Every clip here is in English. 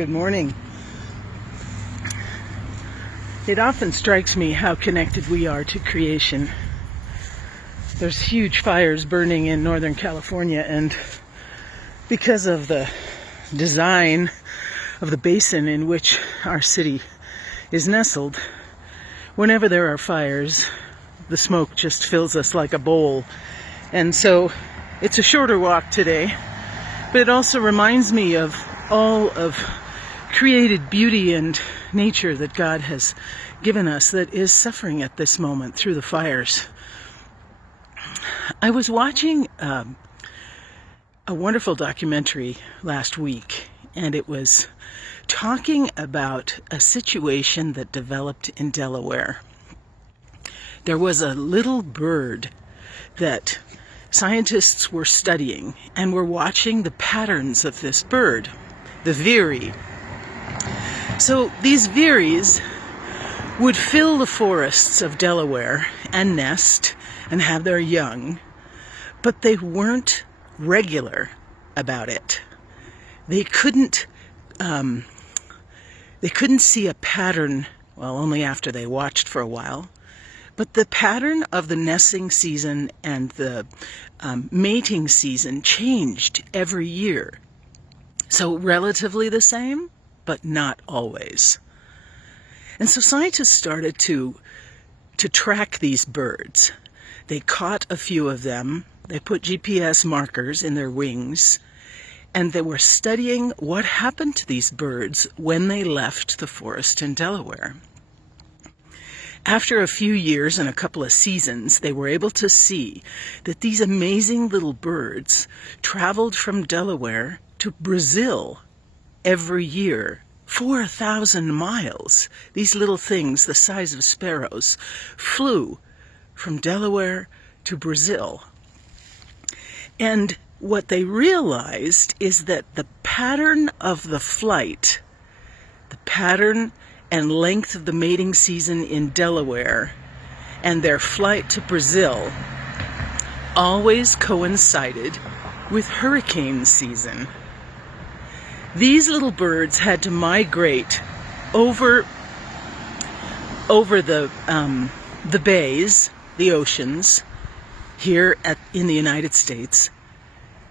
Good morning. It often strikes me how connected we are to creation. There's huge fires burning in Northern California, and because of the design of the basin in which our city is nestled, whenever there are fires, the smoke just fills us like a bowl. And so it's a shorter walk today, but it also reminds me of all of created beauty and nature that God has given us that is suffering at this moment through the fires. I was watching a wonderful documentary last week, and it was talking about a situation that developed in Delaware. There was a little bird that scientists were studying and were watching the patterns of this bird, the veery. So these veeries would fill the forests of Delaware and nest and have their young, but they weren't regular about it. They couldn't see a pattern, well, only after they watched for a while, but the pattern of the nesting season and the mating season changed every year. So relatively the same, but not always. And so scientists started to track these birds. They caught a few of them, they put GPS markers in their wings, and they were studying what happened to these birds when they left the forest in Delaware. After a few years and a couple of seasons, they were able to see that these amazing little birds traveled from Delaware to Brazil every year, 4,000 miles. These little things, the size of sparrows, flew from Delaware to Brazil. And what they realized is that the pattern of the flight, the pattern and length of the mating season in Delaware, and their flight to Brazil always coincided with hurricane season. These little birds had to migrate over the bays, the oceans, here in the United States,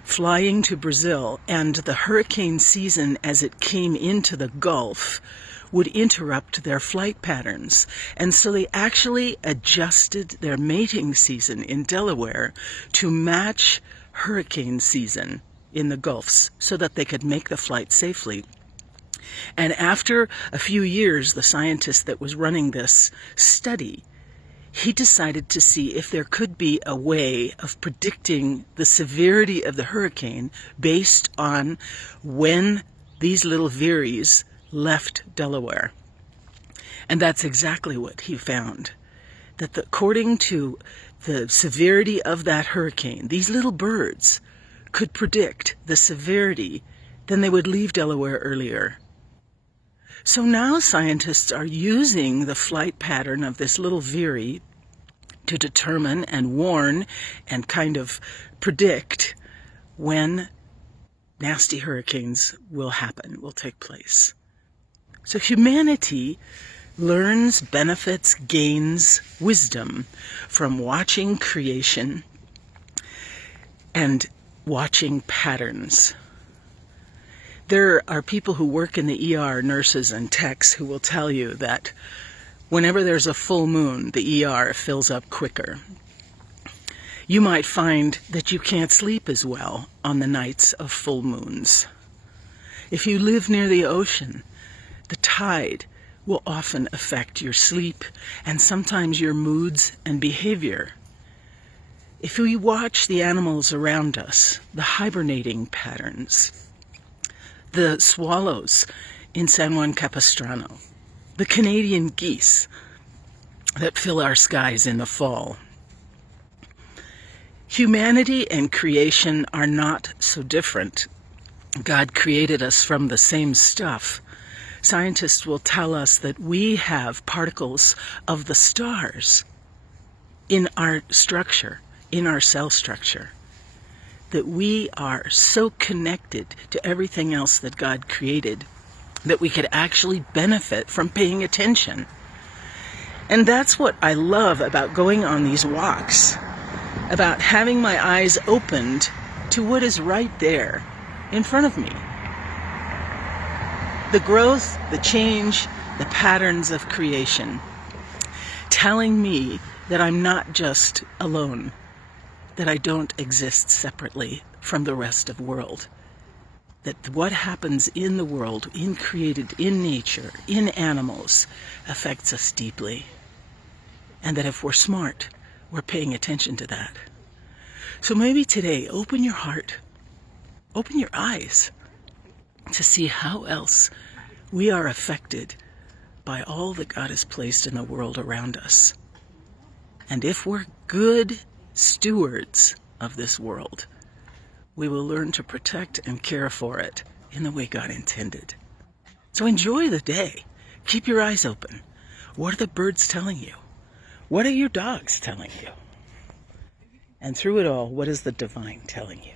flying to Brazil, and the hurricane season as it came into the Gulf would interrupt their flight patterns. And so they actually adjusted their mating season in Delaware to match hurricane season in the Gulfs so that they could make the flight safely. And after a few years, the scientist that was running this study, he decided to see if there could be a way of predicting the severity of the hurricane based on when these little veeries left Delaware. And that's exactly what he found. That according to the severity of that hurricane, these little birds could predict the severity, then they would leave Delaware earlier. So now scientists are using the flight pattern of this little veery to determine and warn and kind of predict when nasty hurricanes will take place. So humanity learns, benefits, gains wisdom from watching creation and watching patterns. There are people who work in the ER, nurses and techs, who will tell you that whenever there's a full moon, the ER fills up quicker. You might find that you can't sleep as well on the nights of full moons. If you live near the ocean, the tide will often affect your sleep and sometimes your moods and behavior. If we watch the animals around us, the hibernating patterns, the swallows in San Juan Capistrano, the Canadian geese that fill our skies in the fall. Humanity and creation are not so different. God created us from the same stuff. Scientists will tell us that we have particles of the stars in our structure, in our cell structure, that we are so connected to everything else that God created that we could actually benefit from paying attention. And that's what I love about going on these walks, about having my eyes opened to what is right there in front of me. The growth, the change, the patterns of creation, telling me that I'm not just alone, that I don't exist separately from the rest of the world, that what happens in the world, created in nature, in animals, affects us deeply, and that if we're smart, we're paying attention to that. So maybe today, open your heart, open your eyes to see how else we are affected by all that God has placed in the world around us. And if we're good stewards of this world, we will learn to protect and care for it in the way God intended. So enjoy the day. Keep your eyes open. What are the birds telling you? What are your dogs telling you? And through it all, what is the divine telling you?